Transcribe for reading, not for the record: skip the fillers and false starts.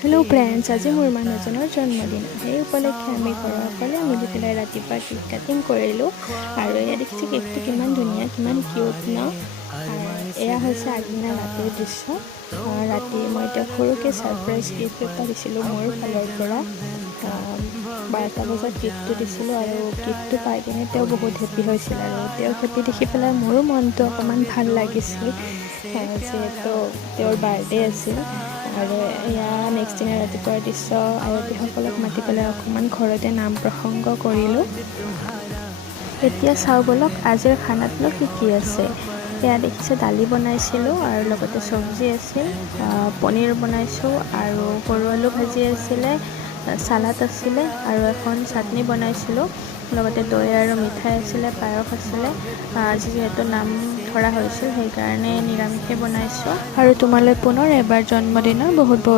Hello' friends, আজি মোৰ মানুহজনৰ জন্মদিন। সেই উপলক্ষে আমি ঘৰৰ সকলোৱে মিলি পেলাই ৰাতিপুৱা কেক কাটিং কৰিলোঁ। আৰু এয়া দেখিছে কেকটো কিমান ধুনীয়া, কিমান কিউট ন। এয়া হৈছে আগদিনা ৰাতিৰ দৃশ্য। ৰাতি মই তেওঁক সৰুকৈ ছাৰপ্ৰাইজ গিফ্ট এটা দিছিলোঁ মোৰ ফালৰ পৰা। 12টা বজাত গিফ্টটো দিছিলোঁ আৰু গিফ্টটো পাই কিনে তেওঁ বহুত হেপ্পী হৈছিল। আৰু তেওঁক হেপ্পী দেখি পেলাই মোৰো মনটো অকণমান ভাল লাগিছিল, যিহেতু তেওঁৰ বাৰ্থডে আছিল। আৰু এয়া নেক্সট দিনা ৰাতিপুৱাৰ দৃশ্য। আয়তীসকলক মাতি পেলাই অকণমান ঘৰতে নাম প্ৰসংগ কৰিলোঁ। এতিয়া চাওঁ ব'লক আজিৰ খানাতনো কি আছে। এয়া দেখিছে দালি বনাইছিলোঁ আৰু লগতে চব্জি আছিল, পনীৰ বনাইছোঁ আৰু সৰু আলু ভাজি আছিলে, চালাড আছিলে আৰু এখন চাটনি বনাইছিলোঁ। লগতে দৈ আৰু মিঠাই আছিলে, পায়স আছিলে। আজি যিহেতু নাম ধৰা হৈছিল সেইকাৰণে নিৰামিষে বনাইছোঁ। আৰু তোমালৈ পুনৰ এবাৰ জন্মদিনৰ বহুত বহুত